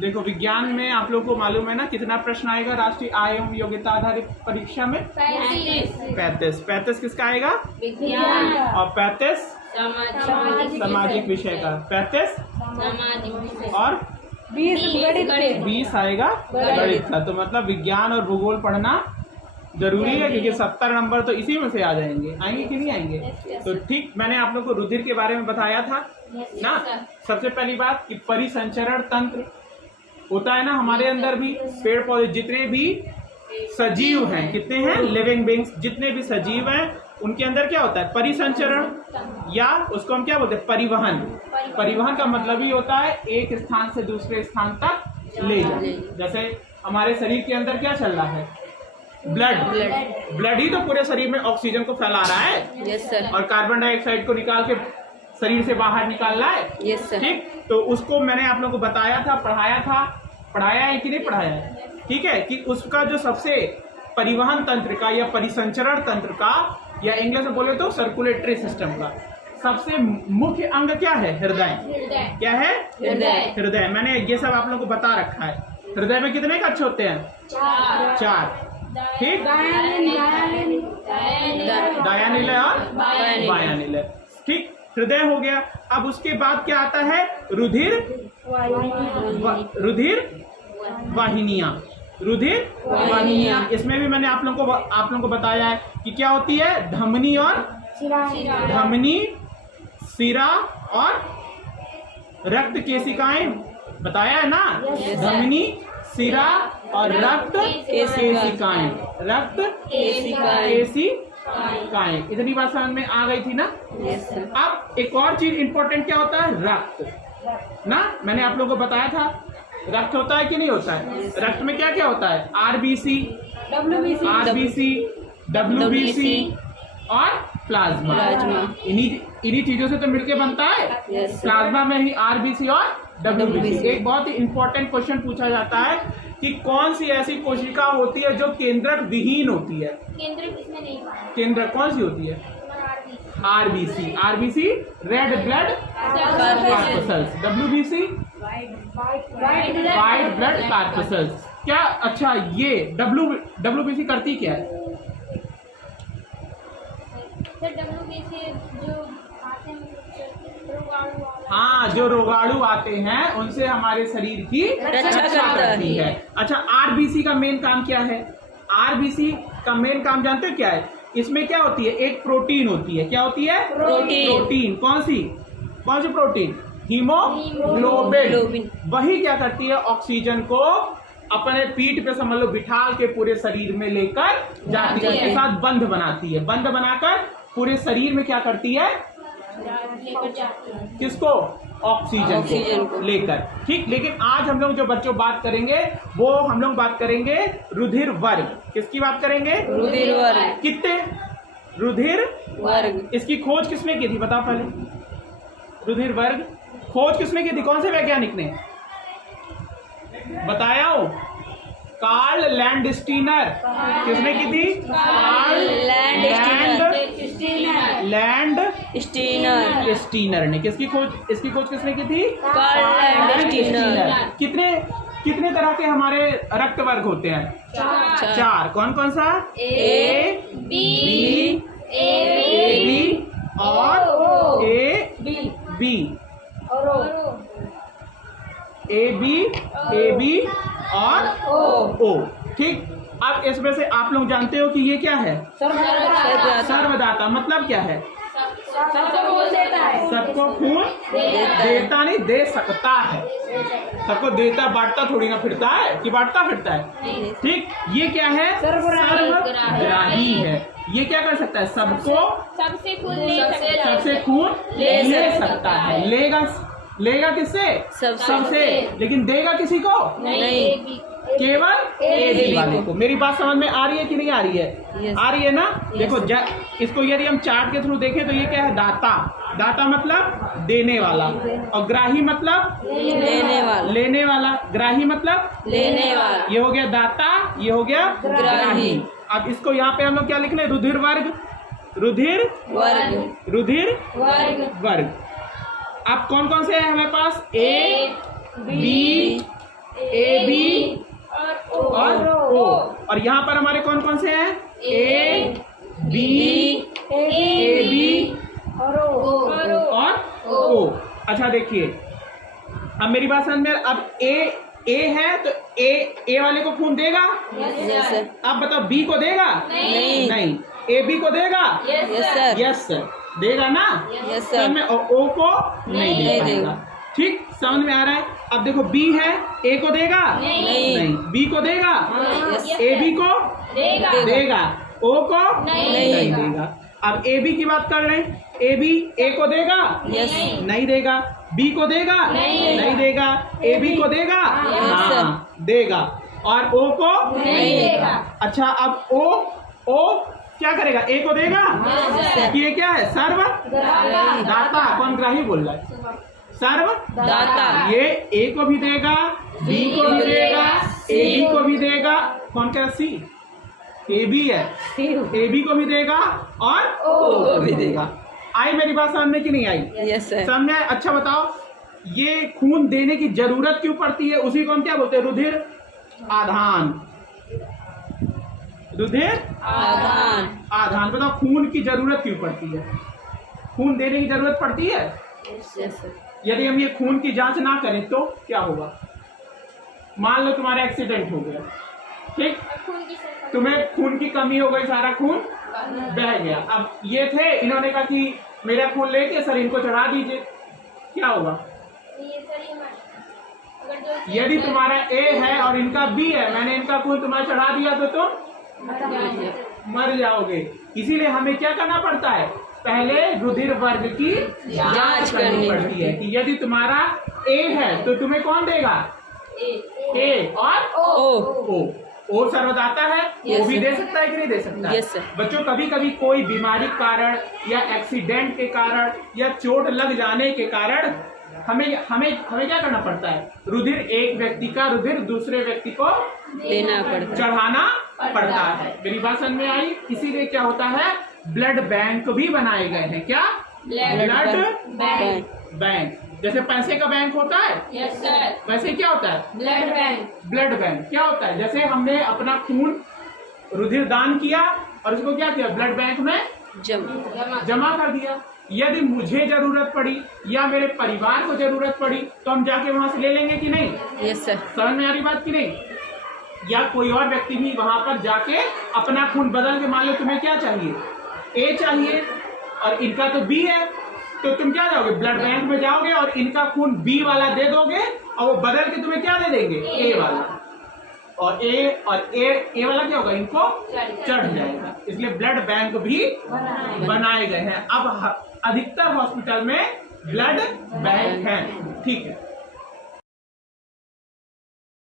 देखो विज्ञान में आप लोगों को मालूम है ना कितना प्रश्न आएगा राष्ट्रीय आय एवं योग्यता आधारित परीक्षा में? 35 किसका आएगा? विज्ञान। और 35 सामाजिक विषय का, 35 और 20 आएगा गणित का। तो मतलब विज्ञान और भूगोल पढ़ना जरूरी है क्योंकि 70 नंबर तो इसी में से आ जाएंगे। आएंगे कि नहीं आएंगे? तो ठीक, मैंने आप लोग को रुधिर के बारे में बताया था ना। सबसे पहली बात कि परिसंचरण तंत्र होता है ना हमारे अंदर भी। पेड़ पौधे जितने भी सजीव हैं, कितने हैं लिविंग बींग्स, जितने भी सजीव हैं उनके अंदर क्या होता है? परिसंचरण, या उसको हम क्या बोलते हैं? परिवहन। परिवहन का मतलब ही होता है एक स्थान से दूसरे स्थान तक ले जाना। जैसे हमारे शरीर के अंदर क्या चल रहा है? ब्लड ही तो पूरे शरीर में ऑक्सीजन को फैला रहा है। Yes sir. और कार्बन डाइऑक्साइड को निकाल के शरीर से बाहर निकाल रहा है। Yes sir. ठीक, तो उसको मैंने आप लोगों को बताया था, पढ़ाया है कि नहीं पढ़ाया है? ठीक है, कि उसका जो सबसे परिवहन तंत्र का या परिसंचरण तंत्र का, या इंग्लिश में बोले तो सर्कुलेटरी सिस्टम का सबसे मुख्य अंग क्या है? हृदय। क्या है? हृदय। मैंने ये सब आप लोगों को बता रखा है। हृदय में कितने कक्ष होते हैं? 4। ठीक, दयानिलय और वायानिलय। ठीक, हृदय हो गया। अब उसके बाद क्या आता है? रुधिर वाहिनियां। रुधिर वाहिनियां, इसमें भी मैंने आप लोगों को बताया है कि क्या होती है? धमनी और धमनी, सिरा और रक्त केशिकाएं, बताया है ना? धमनी, सिरा और रक्त केशिकाएं। रक्त केशिकाएं, इतनी बात समझ में आ गई थी ना? अब एक और चीज इंपॉर्टेंट क्या होता है? रक्त ना। मैंने आप लोगों को बताया था रक्त होता है कि नहीं होता है? रक्त में क्या क्या होता है? आरबीसी, डब्ल्यूबीसी और प्लाज्मा। इन्हीं चीजों से तो मिलके बनता है। प्लाज्मा में ही आरबीसी और डब्ल्यूबीसी। एक बहुत ही इंपॉर्टेंट क्वेश्चन पूछा जाता है कि कौन सी ऐसी कोशिका होती है जो केंद्रक विहीन होती है? केंद्रक कौन सी होती है? RBC red blood corpuscles, WBC white blood corpuscles. क्या? अच्छा, ये डब्ल्यूबीसी करती क्या है? हाँ, जो रोगाणु आते हैं उनसे हमारे शरीर की रक्षा करती है। अच्छा, आरबीसी का मेन काम क्या है? आरबीसी का मेन काम जानते हो क्या है? इसमें क्या होती है? एक प्रोटीन होती है। क्या होती है? प्रोटीन। कौन सी प्रोटीन? हीमोग्लोबिन। वही क्या करती है? ऑक्सीजन को अपने पीठ पे समझ लो बिठा के पूरे शरीर में लेकर जाती है। उसके साथ बंध बनाती है। बंध बनाकर पूरे शरीर में क्या करती है? किसको? ऑक्सीजन को लेकर। ठीक, लेकिन आज हम लोग जो बच्चों बात करेंगे वो हम लोग बात करेंगे रुधिर वर्ग। किसकी बात करेंगे? रुधिर वर्ग। कितने? रुधिर वर्ग। इसकी खोज किसने की थी? बताओ पहले। रुधिर वर्ग खोज किसने की थी? कौन से वैज्ञानिक ने बताया हो? Karl Landsteiner. किसने की थी? कार्ल लैंडस्टीनर ने। इसकी खोज किसने की थी? Karl Landsteiner. कितने तरह के हमारे रक्त वर्ग होते हैं? 4। कौन कौन सा? ए बी और ए बी और ओ। ठीक, अब इसमें से आप लोग जानते हो कि ये क्या है? सर्वदाता। मतलब क्या है? सबको खून देता नहीं, दे सकता है। सबको देता, बांटता थोड़ी ना फिरता है कि बांटता फिरता है। ठीक, ये क्या है? सर्वग्राही है। ये क्या कर सकता है? सबसे खून ले सकता है। लेगा किससे? सबसे। लेकिन देगा किसी को नहीं, केवल ए वाले को। मेरी बात समझ में आ रही है कि नहीं आ रही है? आ रही है ना? देखो, इसको यदि हम चार्ट के थ्रू देखें तो ये क्या है? दाता मतलब देने वाला, और ग्राही मतलब लेने वाला। ग्राही मतलब लेने वाला। ये हो गया दाता, ये हो गया ग्राही। अब इसको यहाँ पे हम लोग क्या लिख लें? रुधिर वर्ग। अब कौन कौन से है हमारे पास? ए बी ए बी और ओ। और यहाँ पर हमारे कौन कौन से हैं? ए बी और ओ। अच्छा देखिए, अब मेरी बात समझ में, अब ए है तो ए वाले को खून देगा? Yes sir. अब बताओ बी को देगा? नहीं। ए बी को देगा? Yes sir. यस सर, देगा ना? यस समझ सर। में? और ओ को नहीं नहीं देगा। ठीक, समझ में आ रहा है? अब देखो बी है, ए को देगा? नहीं। बी को देगा? यस। ए बी को देगा, ओ को नहीं। देगा। अब ए बी की बात कर रहे हैं, ए बी ए को देगा? यस। नहीं देगा। बी को देगा? नहीं देगा। ए बी को देगा? Yes, sir. देगा। और ओ को नहीं देगा। अच्छा, अब ओ क्या करेगा? ए को देगा? sir. ये क्या है? सर्व दाता। कौन ग्राही बोल रहा है? सर्व दाता। ये ए को भी देगा, बी को भी देगा, ए बी को भी देगा। कौन कह रहा? सी। ए बी है, ए बी को भी देगा और ओ को भी देगा। आई मेरी बात समझ में कि नहीं आई? Yes sir. समझ में? अच्छा बताओ, ये खून देने की जरूरत क्यों पड़ती है? उसी को हम क्या बोलते हैं? रुधिर आधान। रुधिर आधान। बताओ खून की जरूरत क्यों पड़ती है? खून देने की जरूरत पड़ती है। Yes sir. यदि हम ये खून की जांच ना करें तो क्या होगा? मान लो तुम्हारा एक्सीडेंट हो गया, ठीक, तुम्हें खून की कमी हो गई, सारा खून बह गया। अब ये थे, इन्होंने कहा कि मेरा खून लेके सर इनको चढ़ा दीजिए, क्या होगा? यदि तुम्हारा ए है और इनका बी है, मैंने इनका खून तुम्हारा चढ़ा दिया तो तुम मर जाओगे। इसीलिए हमें क्या करना पड़ता है? पहले रुधिर वर्ग की जांच करनी पड़ती है कि यदि तुम्हारा ए है तो तुम्हें कौन देगा? ए और ओ सर्वदाता है। Yes, वो भी sir. दे सकता है कि नहीं दे सकता? Yes, sir. बच्चों, कभी कभी कोई बीमारी के कारण या एक्सीडेंट के कारण या चोट लग जाने के कारण हमें क्या करना पड़ता है? रुधिर, एक व्यक्ति का रुधिर दूसरे व्यक्ति को देना पड़ता है, चढ़ाना पड़ता है। मेरी बात समझ में आई? इसीलिए क्या होता है? ब्लड बैंक भी बनाए गए हैं। क्या? Blood bank. जैसे पैसे का बैंक होता है, यस सर। वैसे क्या होता है? ब्लड बैंक क्या होता है? जैसे हमने अपना खून रुधिर दान किया और उसको क्या किया? ब्लड बैंक में जमा कर दिया। यदि मुझे जरूरत पड़ी या मेरे परिवार को जरूरत पड़ी तो हम जाके वहां से ले लेंगे कि नहीं? Yes sir. समझ में आ रही बात की नहीं? या कोई और व्यक्ति भी वहां पर जाके अपना खून बदल के, मान लो तुम्हें क्या चाहिए? ए चाहिए और इनका तो बी है, तो तुम क्या जाओगे? ब्लड बैंक में जाओगे और इनका खून बी वाला दे दोगे और वो बदल के तुम्हें क्या दे देंगे? ए वाला। और ए वाला क्या होगा? इनको चढ़ जाएगा। इसलिए ब्लड बैंक भी बनाए गए हैं। अब अधिकतर हॉस्पिटल में ब्लड बैंक है। ठीक है।